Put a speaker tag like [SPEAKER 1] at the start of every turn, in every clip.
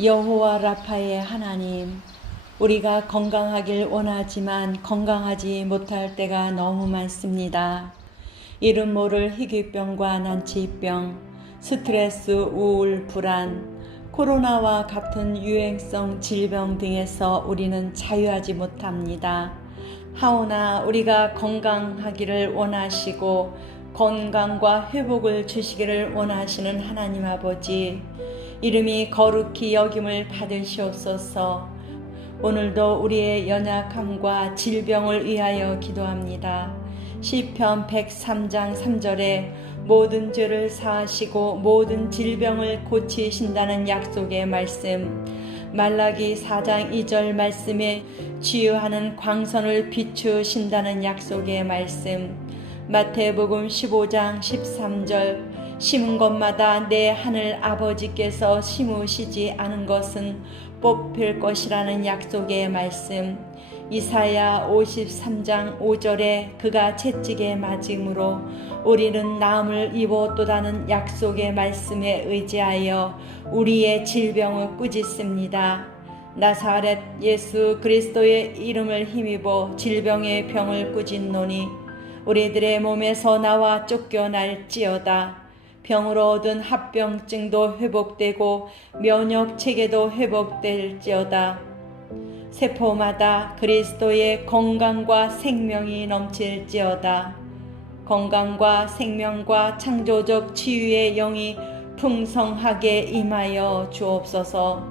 [SPEAKER 1] 여호와 라파의 하나님, 우리가 건강하길 원하지만 건강하지 못할 때가 너무 많습니다. 이름 모를 희귀병과 난치병, 스트레스, 우울, 불안, 코로나와 같은 유행성 질병 등에서 우리는 자유하지 못합니다. 하오나 우리가 건강하기를 원하시고 건강과 회복을 주시기를 원하시는 하나님 아버지, 이름이 거룩히 여김을 받으시옵소서. 오늘도 우리의 연약함과 질병을 위하여 기도합니다. 시편 103장 3절에 모든 죄를 사하시고 모든 질병을 고치신다는 약속의 말씀. 말라기 4장 2절 말씀에 치유하는 광선을 비추신다는 약속의 말씀. 마태복음 15장 13절 심은 것마다 내 하늘 아버지께서 심으시지 않은 것은 뽑힐 것이라는 약속의 말씀. 이사야 53장 5절에 그가 채찍에 맞음으로 우리는 나음을 입었도다는 약속의 말씀에 의지하여 우리의 질병을 꾸짖습니다. 나사렛 예수 그리스도의 이름을 힘입어 질병의 병을 꾸짖노니 우리들의 몸에서 나와 쫓겨날지어다. 병으로 얻은 합병증도 회복되고 면역 체계도 회복될지어다. 세포마다 그리스도의 건강과 생명이 넘칠지어다. 건강과 생명과 창조적 치유의 영이 풍성하게 임하여 주옵소서.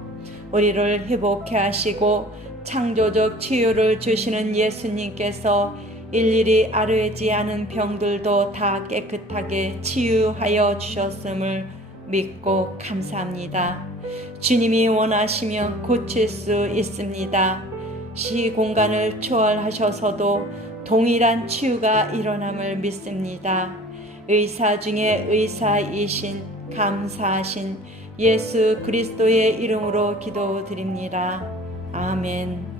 [SPEAKER 1] 우리를 회복해 하시고 창조적 치유를 주시는 예수님께서 일일이 아뢰지 않은 병들도 다 깨끗하게 치유하여 주셨음을 믿고 감사합니다. 주님이 원하시면 고칠 수 있습니다. 시 공간을 초월하셔서도 동일한 치유가 일어남을 믿습니다. 의사 중에 의사이신 감사하신 예수 그리스도의 이름으로 기도드립니다. 아멘.